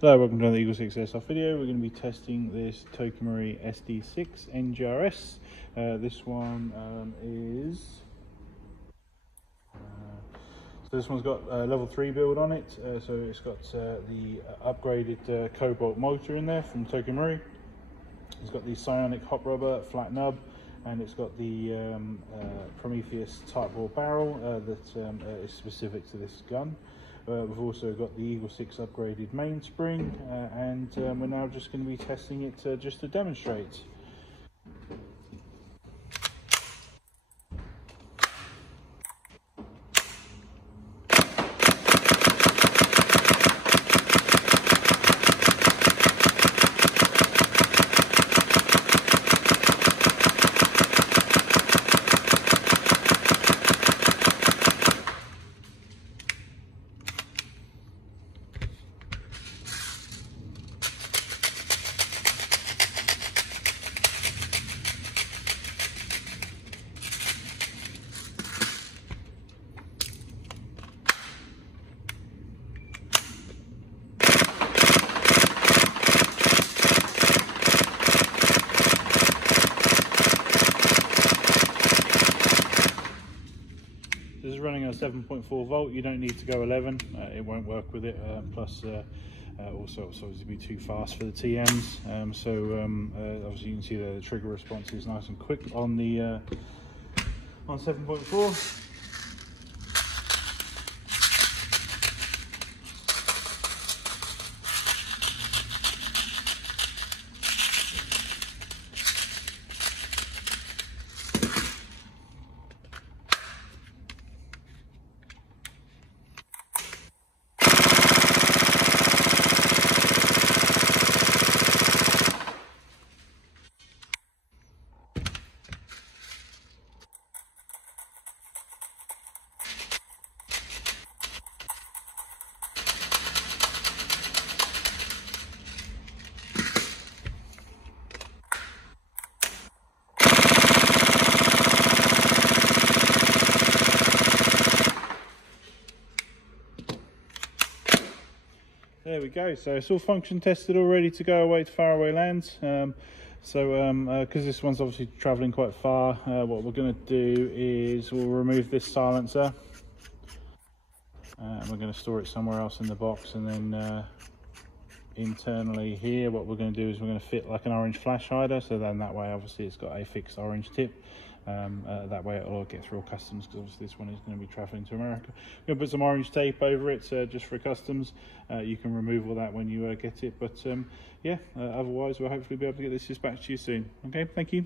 Hello, welcome to another EagleSix Airsoft video. We're going to be testing this Psionic SD6 NGRS. This one so this one's got level 3 build on it. So it's got the upgraded Cobolt motor in there from Psionic. It's got the Psionic Hop Rubber flat nub, and it's got the Prometheus type bore barrel that is specific to this gun. We've also got the EagleSix upgraded mainspring, and we're now just going to be testing it just to demonstrate. This is running a 7.4 volt. You don't need to go 11. It won't work with it. Plus, also it's obviously be too fast for the TMs. Obviously you can see the trigger response is nice and quick on the on 7.4. There we go. So it's all function tested, all ready to go away to faraway lands. Because this one's obviously travelling quite far, what we're going to do is we'll remove this silencer, and we're going to store it somewhere else in the box. And then internally here, what we're going to do is we're going to fit like an orange flash hider. So then that way, obviously, it's got a fixed orange tip. That way it'll all get through all customs, because obviously this one is going to be travelling to America. We're going to put some orange tape over it just for customs. You can remove all that when you get it, but otherwise we'll hopefully be able to get this dispatched to you soon. Okay, thank you.